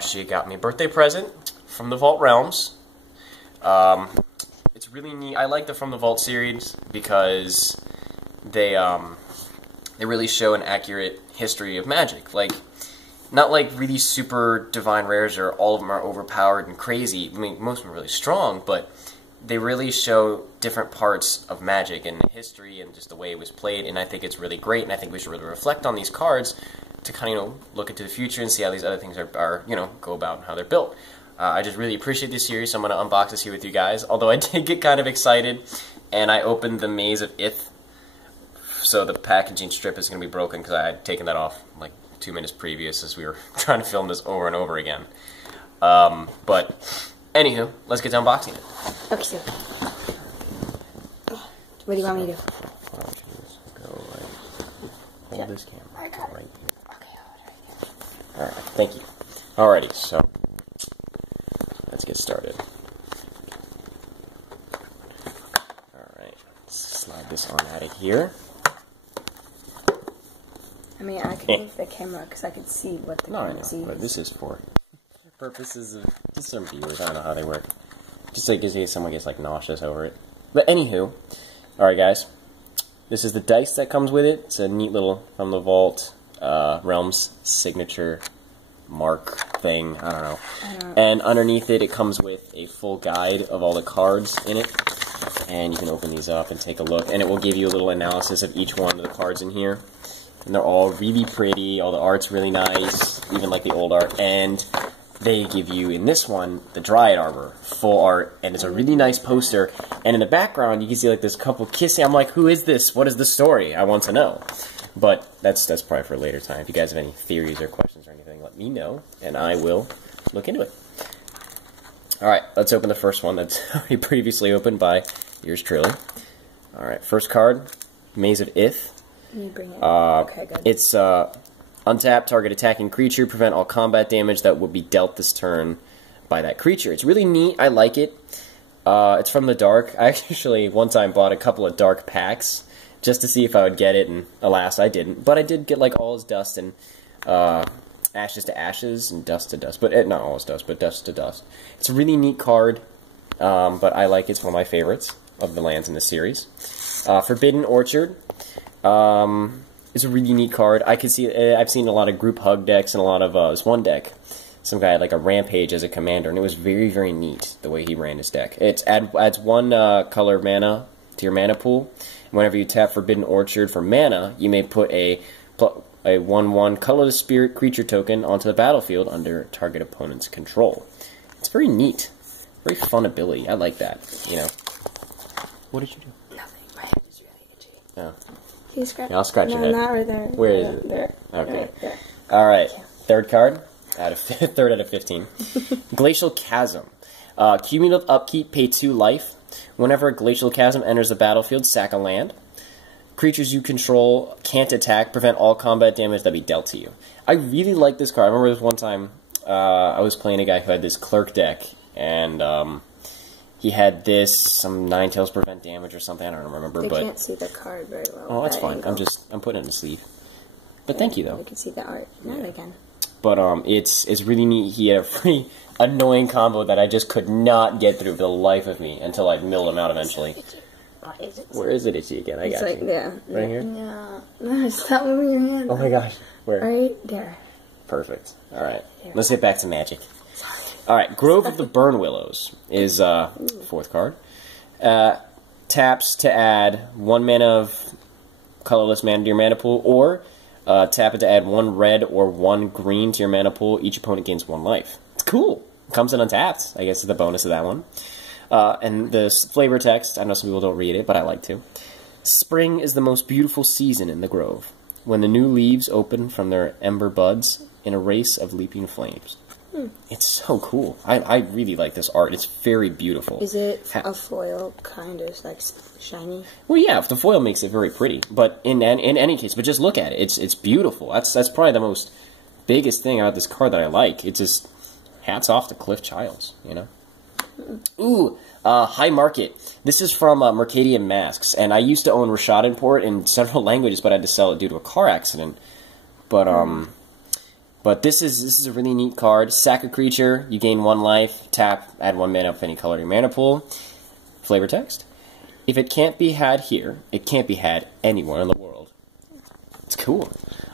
She got me a birthday present from the Vault Realms. It's really neat. I like the From the Vault series because they really show an accurate history of magic. Like, not like really super divine rares or all of them are overpowered and crazy. I mean, most of them are really strong, but they really show different parts of magic and history and just the way it was played, and I think it's really great, and I think we should really reflect on these cards to kind of, look into the future and see how these other things are go about and how they're built. I just really appreciate this series, so I'm going to unbox this here with you guys, although I did get kind of excited, and I opened the Maze of Ith, so the packaging strip is going to be broken because I had taken that off like 2 minutes previous as we were trying to film this over and over again. But anywho, let's get to unboxing it. Okay, so what do you want me to do? Go right. Hold this camera right here. Okay, hold it right there. Alright, thank you. Alrighty, so let's get started. Alright, slide this on out of here. I mean, I can move the camera because I could see what the camera sees. But this is for purposes of just some viewers. I don't know how they work. Just like in case someone gets like nauseous over it. But anywho, alright guys, this is the dice that comes with it. It's a neat little From the Vault Realms signature mark thing. I don't know. And underneath it, it comes with a full guide of all the cards in it. And you can open these up and take a look. And it will give you a little analysis of each one of the cards in here. And they're all really pretty. All the art's really nice, even like the old art. And they give you, in this one, the Dryad armor, full art, and it's a really nice poster. And in the background, you can see like this couple kissing. I'm like, who is this? What is the story? I want to know. But that's probably for a later time. If you guys have any theories or questions or anything, let me know, and I will look into it. Alright, let's open the first one that's already previously opened by yours truly. Alright, first card, Maze of Ith. You bring it. Okay, good. It's untap, target attacking creature, prevent all combat damage that would be dealt this turn by that creature. It's really neat. I like it. It's from the Dark. I actually one time bought a couple of Dark packs just to see if I would get it, and alas, I didn't. But I did get like All Is Dust and Ashes to Ashes and Dust to Dust. But not All Is Dust, but Dust to Dust. It's a really neat card, but I like it. It's one of my favorites of the lands in the series. Forbidden Orchard. It's a really neat card. I could see. I've seen a lot of group hug decks and a lot of this one deck. Some guy had like a Rampage as a commander, and it was very, very neat the way he ran his deck. It adds one color mana to your mana pool. Whenever you tap Forbidden Orchard for mana, you may put a 1/1 colorless spirit creature token onto the battlefield under target opponent's control. It's very neat, very fun ability. I like that. You know. What did you do? Nothing. My head is really itchy. Oh. Can you scratch? Yeah, I'll scratch your head. No, not right there. Where is it? There. Okay. Right there. All right. Third card. Third out of 15. Glacial Chasm. Cumulative upkeep, pay 2 life. Whenever a Glacial Chasm enters the battlefield, sack a land. Creatures you control can't attack, prevent all combat damage that be dealt to you. I really like this card. I remember this one time I was playing a guy who had this Clerk deck, and he had some Ninetales prevent damage or something. I don't remember. They but can't see the card very well. Oh, that's fine. I'm putting it in the sleeve. But thank you though. You can see the art. Now they can. But it's really neat. He had a pretty annoying combo that I just could not get through for the life of me until I milled him out eventually. Where is it itchy again? I got like you. There. Right here? No, stop moving your hand. Oh my gosh. Where? Right there. Perfect. Alright. Let's get back to magic. Alright, Grove of the Burn Willows is fourth card. Taps to add 1 mana of colorless mana to your mana pool, or tap it to add 1 red or 1 green to your mana pool. Each opponent gains 1 life. It's cool. Comes in untapped. I guess is the bonus of that one. And the flavor text, I know some people don't read it, but I like to. Spring is the most beautiful season in the grove, when the new leaves open from their ember buds in a race of leaping flames. It's so cool. I really like this art. It's very beautiful. Is it a foil kind of like shiny? Well, yeah, the foil makes it very pretty. But in any case, but just look at it. It's beautiful. That's probably the most biggest thing about this card that I like. It's just hats off to Cliff Childs, you know. Ooh, High Market. This is from Mercadian Masks, and I used to own Rashad Import in several languages, but I had to sell it due to a car accident. But But this is a really neat card. Sack a creature, you gain 1 life, tap, add 1 mana of any color to your mana pool. Flavor text. If it can't be had here, it can't be had anywhere in the world. It's cool.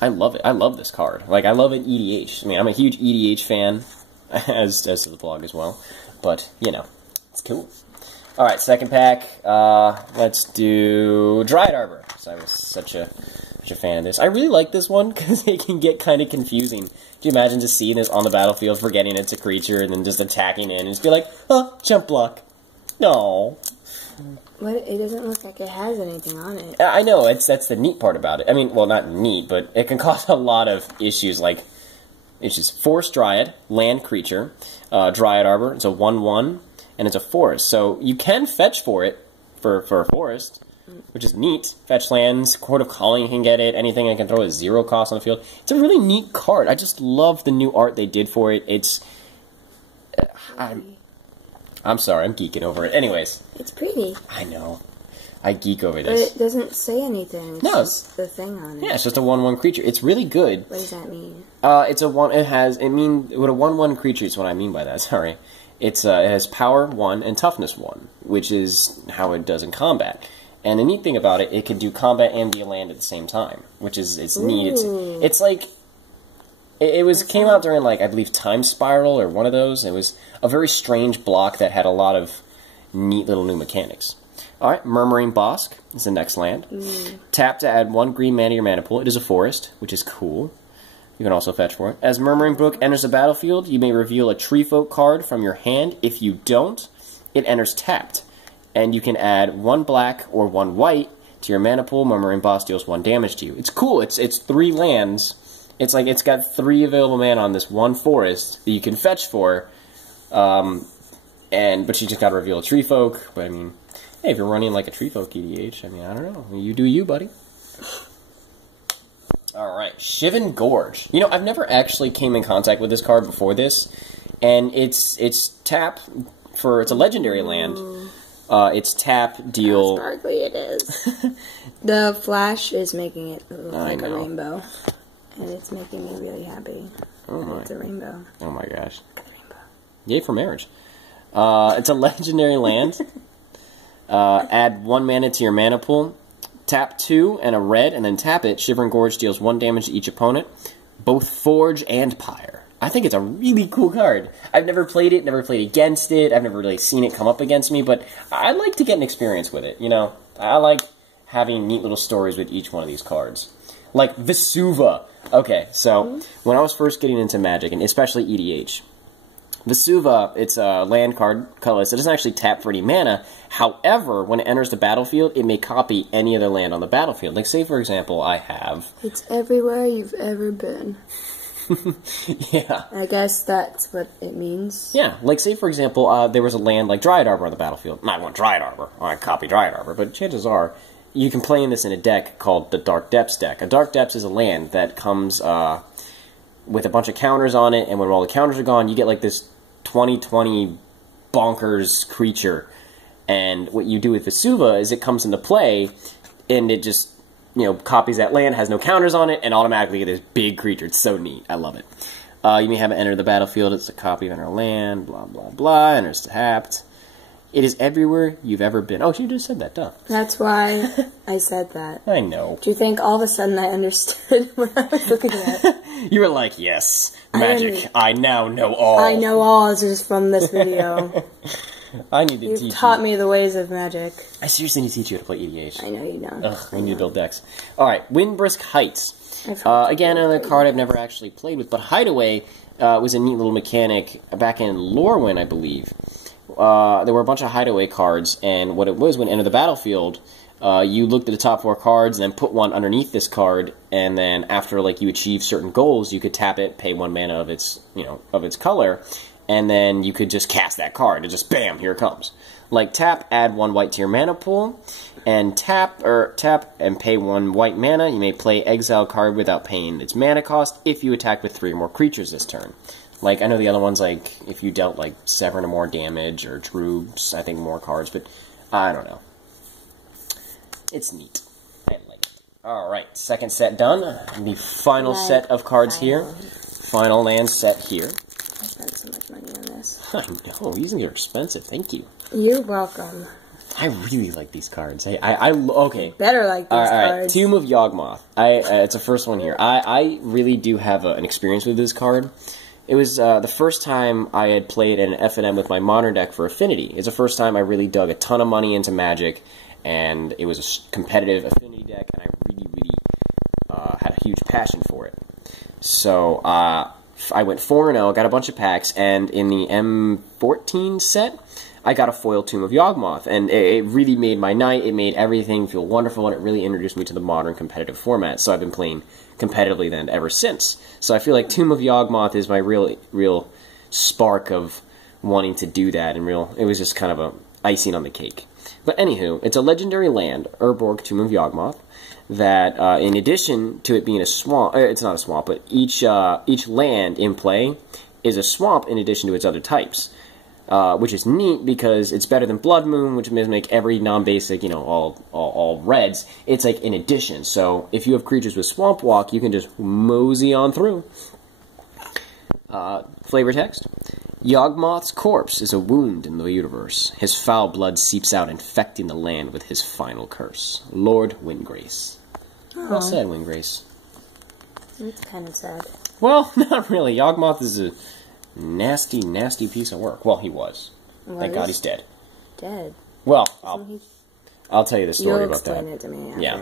I love it. I love this card. Like, I love it EDH. I mean, I'm a huge EDH fan, as does the blog as well. But, you know, it's cool. Alright, second pack. Let's do Dryad Arbor. So I was such a fan of this. I really like this one, because it can get kind of confusing. Can you imagine just seeing this on the battlefield, forgetting it's a creature, and then just attacking in, and just be like, oh, jump block. No. What? It doesn't look like it has anything on it. I know, that's the neat part about it. I mean, well, not neat, but it can cause a lot of issues, like, it's just Forest Dryad, land creature, Dryad Arbor, it's a 1/1, and it's a forest. So you can fetch for it, for a forest, which is neat. Fetch lands, Court of Calling can get it, anything I can throw at 0 cost on the field. It's a really neat card. I just love the new art they did for it. It's... I'm sorry, I'm geeking over it. Anyways. It's pretty. I know. I geek over this. But it doesn't say anything. It's just the thing on it. Yeah, it's just a 1/1 creature. It's really good. What does that mean? It's a one. It has. It mean what a 1/1 creature is what I mean by that. Sorry. It's it has power 1 and toughness 1, which is how it does in combat. And the neat thing about it, it can do combat and be a land at the same time, which is neat. It's like. It came out during, like, I believe Time Spiral or one of those. It was a very strange block that had a lot of neat little new mechanics. Alright, Murmuring Bosk is the next land. Tap to add 1 green mana to your mana pool. It is a forest, which is cool. You can also fetch for it. As Murmuring Brook enters the battlefield, you may reveal a Tree Folk card from your hand. If you don't, it enters tapped. And you can add 1 black or 1 white to your mana pool. Murmuring Bosk deals 1 damage to you. It's cool. It's 3 lands. It's like it's got 3 available mana on this 1 forest that you can fetch for, but you just got to reveal a Tree Folk. But I mean, hey, if you're running like a Tree Folk EDH, I mean, I don't know, you do you, buddy. All right, Shivan Gorge. You know, I've never actually came in contact with this card before this, and it's tap for it's a legendary land. It's tap deal. How sparkly it is. The flash is making it look like a rainbow. And it's making me really happy. Oh my. It's a rainbow. Oh my gosh. Look at the rainbow. Yay for marriage. It's a legendary land. Add 1 mana to your mana pool. Tap 2 and a red, and then tap it. Shivering Gorge deals 1 damage to each opponent. Both Forge and Pyre. I think it's a really cool card. I've never played it, never played against it. I've never really seen it come up against me, but I'd like to get an experience with it, you know? I like having neat little stories with each one of these cards. Like Vesuva. Okay, so when I was first getting into Magic, and especially EDH, Vesuva, it's a land card, colorless. It doesn't actually tap for any mana. However, when it enters the battlefield, it may copy any other land on the battlefield. Like, say, for example, I have... It's everywhere you've ever been. Yeah. I guess that's what it means. Yeah, like, say, for example, there was a land like Dryad Arbor on the battlefield. I want Dryad Arbor, or I copy Dryad Arbor, but chances are... You can play in this in a deck called the Dark Depths deck. A Dark Depths is a land that comes with a bunch of counters on it, and when all the counters are gone, you get like this 20/20 bonkers creature. And what you do with Vesuva is it comes into play, and it just, you know, copies that land, has no counters on it, and automatically get this big creature. It's so neat. I love it. You may have it enter the battlefield. It's a copy of enter land, blah, blah, blah, enters tapped. It is everywhere you've ever been. Oh, you just said that, duh. That's why I said that. I know. Do you think all of a sudden I understood what I was looking at? You were like, yes, Magic, I now know all. I know all just from this video. I need to teach you. You've taught me the ways of Magic. I seriously need to teach you how to play EDH. I know you don't. Ugh, we need to build decks. Alright, Windbrisk Heights. Again, another card I've never actually played with, but Hideaway was a neat little mechanic back in Lorwyn, I believe. There were a bunch of Hideaway cards, and what it was, when you enter the battlefield, you looked at the top 4 cards, and then put one underneath this card, and then after, like, you achieve certain goals, you could tap it, pay 1 mana of its, you know, of its color, and then you could just cast that card, and just bam, here it comes. Like, tap, add 1 white to your mana pool, and tap and pay 1 white mana. You may play exile card without paying its mana cost if you attack with 3 or more creatures this turn. Like, I know the other ones, like, if you dealt, like, 7 or more damage, or drew, I think, more cards, but I don't know. It's neat. I like it. Alright, second set done. The final set of cards here. final land set here. I spent so much money on this. I know, these things are expensive. Thank you. You're welcome. I really like these cards. Okay. Better like these cards. All right. Tomb of Yawgmoth. It's the first one here. I really do have an experience with this card. It was the first time I had played an F&M with my Modern deck for Affinity. It's the first time I really dug a ton of money into Magic, and it was a competitive Affinity deck, and I really, really had a huge passion for it. So I went 4-0, got a bunch of packs, and in the M14 set, I got a foil Tomb of Yawgmoth, and it really made my night. It made everything feel wonderful, and it really introduced me to the modern competitive format. So I've been playing competitively then ever since. So I feel like Tomb of Yawgmoth is my real spark of wanting to do that, and it was just kind of a icing on the cake. But anywho, it's a legendary land, Urborg Tomb of Yawgmoth, that in addition to it being a swamp, it's not a swamp, but each land in play is a swamp in addition to its other types. Which is neat because it's better than Blood Moon, which may make every non-basic, all reds. It's like in addition. So if you have creatures with Swamp Walk, you can just mosey on through. Flavor text. Yawgmoth's corpse is a wound in the universe. His foul blood seeps out, infecting the land with his final curse. Lord Windgrace. Well said, Windgrace. It's kind of sad. Well, not really. Yawgmoth is a nasty, nasty piece of work. Well, he was. Thank God he's dead. Dead? Well, I'll tell you the story You'll about that. explain it to me after. Yeah.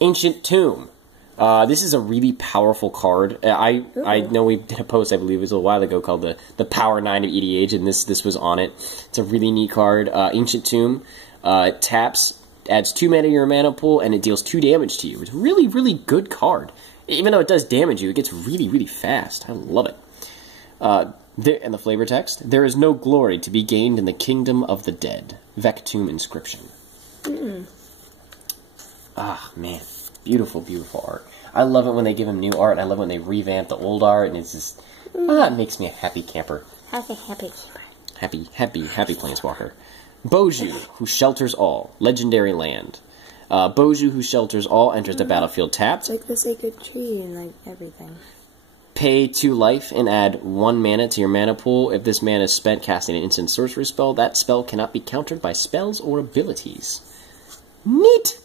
Ancient Tomb. This is a really powerful card. I know we did a post, I believe it was a little while ago, called the Power 9 of EDH, and this was on it. It's a really neat card. Ancient Tomb taps, adds 2 mana to your mana pool, and it deals 2 damage to you. It's a really, really good card. Even though it does damage you, it gets really, really fast. I love it. And the flavor text, there is no glory to be gained in the kingdom of the dead. Vectomb inscription. Ah, man. Beautiful, beautiful art. I love it when they give him new art. I love it when they revamp the old art, and it's just, it makes me a happy camper. Happy camper. Happy planeswalker. Boju, who shelters all. Legendary land. Boju, who shelters all, enters the battlefield tapped. It's like the sacred tree and like everything. Pay 2 life and add 1 mana to your mana pool. If this mana is spent casting an instant sorcery spell, that spell cannot be countered by spells or abilities. Neat!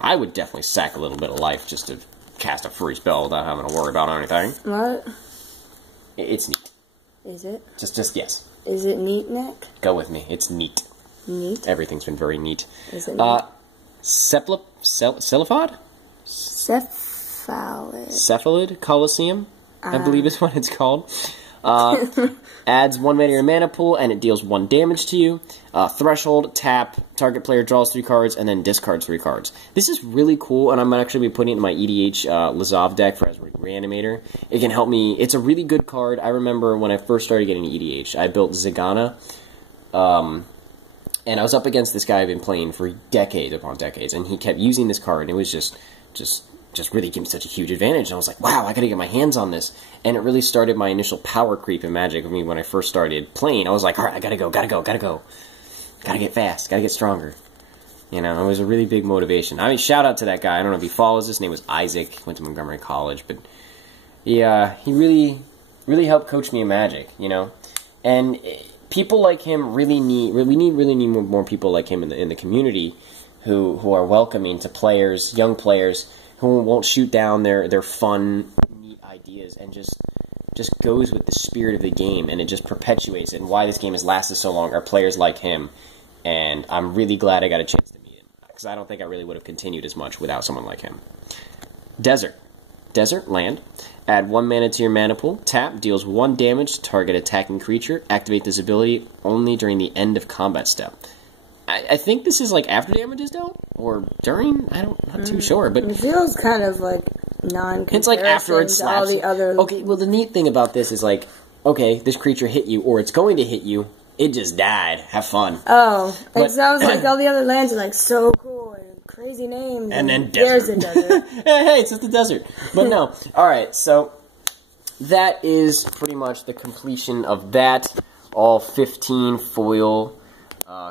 I would definitely sack a little bit of life just to cast a free spell without having to worry about anything. What? It's neat. Is it? Just yes. Is it neat, Nick? Go with me. It's neat. Neat? Everything's been very neat. Is it neat? Cephalid? Cephalid Coliseum, I believe is what it's called. Adds 1 mana to your mana pool, and it deals 1 damage to you. Threshold, tap, target player draws 3 cards, and then discards 3 cards. This is really cool, and I'm actually be putting it in my EDH Lazov deck for as Reanimator. It can help me. It's a really good card. I remember when I first started getting EDH, I built Zagana, and I was up against this guy I've been playing for decades upon decades, and he kept using this card, and it was just really gave me such a huge advantage. And I was like, wow, I gotta get my hands on this. And it really started my initial power creep in Magic with me when I first started playing. I was like, alright, I gotta go. Gotta get fast, gotta get stronger. You know, it was a really big motivation. I mean, shout out to that guy. I don't know if he follows. His name was Isaac. Went to Montgomery College, but yeah, he really helped coach me in Magic, you know. And people like him really need more people like him in the community who are welcoming to players, young players, who won't shoot down their fun, neat ideas, and just goes with the spirit of the game, and it just perpetuates it. And why this game has lasted so long are players like him, and I'm really glad I got a chance to meet him, because I don't think I really would have continued as much without someone like him. Desert land. Add 1 mana to your mana pool. Tap, deals 1 damage to target attacking creature. Activate this ability only during the end of combat step. I think this is like after damage is dealt, or during. I'm not too sure, but it feels kind of like it's like after it slaps. All the other. Okay, well the neat thing about this is like, okay, this creature hit you, or it's going to hit you. It just died. Have fun. Oh, it sounds like all the other lands are like so cool and crazy names. And then desert. There's a desert. Hey, it's just a desert. But no. All right, so that is pretty much the completion of that. All 15 foil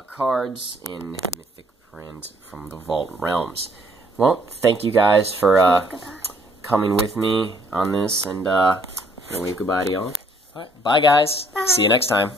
cards in Mythic print from the Vault Realms. Well, thank you guys for coming with me on this, and I'm going to wave goodbye to y'all. All right, bye, guys. Bye. See you next time.